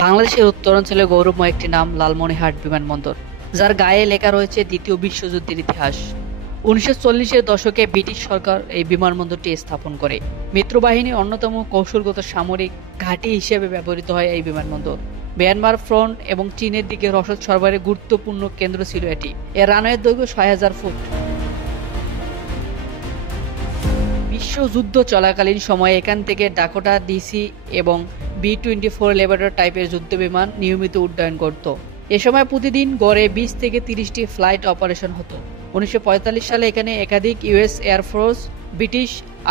বাংলাদেশের উত্তরাঞ্চলে গৌরবময় একটি নাম লালমনিরহাট বিমানবন্দর, যার গায়ে লেখা রয়েছে দ্বিতীয় বিশ্বযুদ্ধের ইতিহাস। 1940-এর দশকে ব্রিটিশ সরকার এই বিমানবন্দরটি স্থাপন করে। মিত্রবাহিনীর অন্যতম কৌশলগত সামরিক ঘাঁটি হিসেবে ব্যবহৃত হয় এই বিমানবন্দর। মিয়ানমার ফ্রন্ট এবং চীনের দিকে রসদ সরবরাহের গুরুত্বপূর্ণ কেন্দ্র ছিল এটি। এর রানওয়ের দৈর্ঘ্য 6000 ফুট। বিশ্বযুদ্ধ চলাকালীন সময়ে এখান থেকে ডাকোটা ডিসি এবং B-24 লেবারেটর টাইপের যুদ্ধবিমান নিয়মিত উড্ডয়ন করত। এ সময় প্রতিদিন গড়ে 20 থেকে 30টি ফ্লাইট অপারেশন হতো। 1945 সালে এখানে একাধিক US air force, British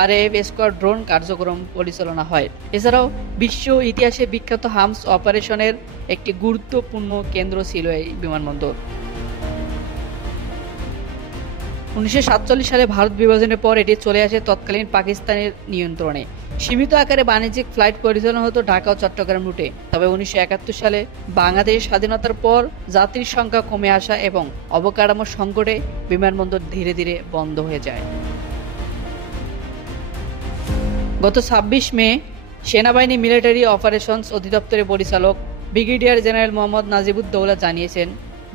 RAF squadron কার্যক্রম পরিচালনা হয়। এছাড়াও বিশ্ব ইতিহাসে বিখ্যাত হামস অপারেশনের একটি গুরুত্বপূর্ণ কেন্দ্র ছিল এই বিমানবন্দর। 1947 সালে ভারত বিভাজনের পর এটি চলে আসে তৎকালীন পাকিস্তানের নিয়ন্ত্রণে। সীমিত আকারে বাণিজ্যিক ফ্লাইট পরিচালনা হতো ঢাকা ও চট্টগ্রাম রুটে। তবে 1971 সালে বাংলাদেশের স্বাধীনতার পর যাত্রীর সংখ্যা কমে আসা এবং অবকাঠামো সংকটে বিমানবন্দর ধীরে ধীরে বন্ধ হয়ে যায়। গত 26 মে সেনাবাহিনী মিলিটারি অপারেশনস অধিদপ্তরের পরিচালক ব্রিগেডিয়ার জেনারেল মোহাম্মদ নাজিবুদ্দৌলা জানিয়েছেন,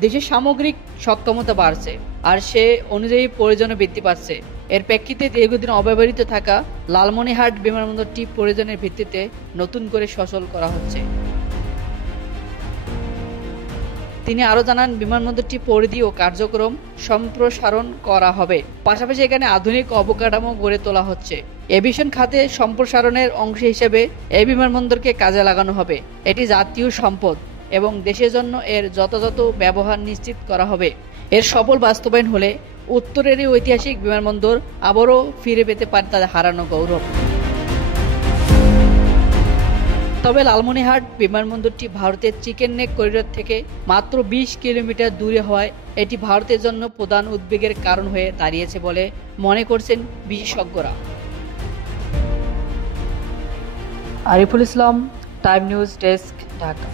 দেশের সামগ্রিক সক্ষমতা বাড়ছে আর সে অনুযায়ী প্রয়োজনও বৃদ্ধি পাচ্ছে। এর প্রেক্ষিতে দীর্ঘদিন অব্যবহৃত থাকা লালমনিরহাট বিমানবন্দরটি প্রয়োজনের ভিত্তিতে নতুন করে সচল করা হচ্ছে। তিনি আরও জানান, বিমানবন্দরটি পরিধি ও কার্যক্রম সম্প্রসারণ করা হবে। পাশাপাশি এখানে আধুনিক অবকাঠামো গড়ে তোলা হচ্ছে। এভিয়েশন খাতে সম্প্রসারণের অংশ হিসেবে এই বিমানবন্দরকে কাজে লাগানো হবে। এটি জাতীয় সম্পদ এবং দেশের জন্য এর যথাযথ ব্যবহার নিশ্চিত করা হবে। এর সফল বাস্তবায়ন হলে উত্তরের এই ঐতিহাসিক বিমানবন্দর আবারও ফিরে পেতে পারে তাদের হারানো গৌরব। তবে লালমনিরহাট বিমানবন্দরটি ভারতের চিকেন নেক করিডোর থেকে মাত্র 20 কিলোমিটার দূরে হওয়ায় এটি ভারতের জন্য প্রধান উদ্বেগের কারণ হয়ে দাঁড়িয়েছে বলে মনে করছেন বিশেষজ্ঞরা। Ariful Islam, time news desk, Dhaka.